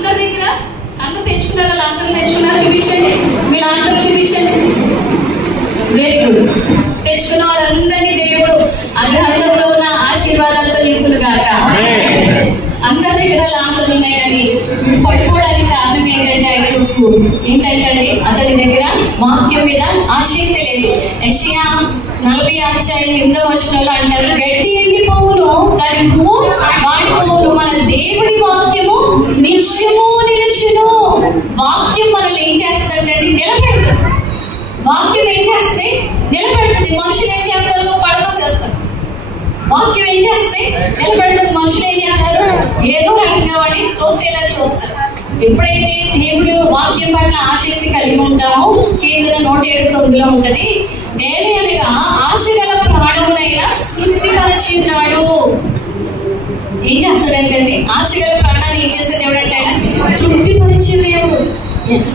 అందరి దగ్గర అందరూ తెచ్చుకున్నారా? లాంతరం తెచ్చుకున్నారా? చూపించండి, మీ లాంతరం చూపించండి. Very good. తెచ్చుకున్న వారందరినీ దేవుడు ఆ గ్రంథంలో ఉన్న ఆశీర్వాదాలతో నింపును గాక. అందరి దగ్గర లాంతలు ఉన్నాయి, కానీ వీడు పడిపోవడానికి కారణం ఏంటంటే అతని దగ్గర వాక్యం మీద ఆసక్తి లేదు. యెషయా 40:8 అంటారు, గడ్డి ఎండిపోవును, దాని పువ్వు వాడిపోవును, మన దేవుడి వాక్యము నిత్యము నిలుచును. వాక్యం మనల్ని ఏం చేస్తుందంటే నిలబెడుతుంది. వాక్యం ఏం చేస్తే నిలబెడుతుంది. మనుషులు ఏం చేస్తారు? పడదోసేస్తారు. వాక్యం ఏం చేస్తే నిలబెడుతుంది. మనుషులు ఏం చేస్తారు? ఏదో రకంగా వాడిని తోసేలా చూస్తారు. ఎప్పుడైతే దేవుడు వాక్యం పట్ల ఆసక్తి కలిగి ఉంటామో, కీర్తన 107:9 ఉంటది, ఏలయనగా ఆశగల ప్రాణమునైనా తృప్తిపరచి ఉన్నాడు. ఏం చేస్తాడంటే ఆశగల ప్రాణాన్ని ఏం చేసే దేవుడు అంటే తృప్తిపరిచే దేవుడు. ఎంత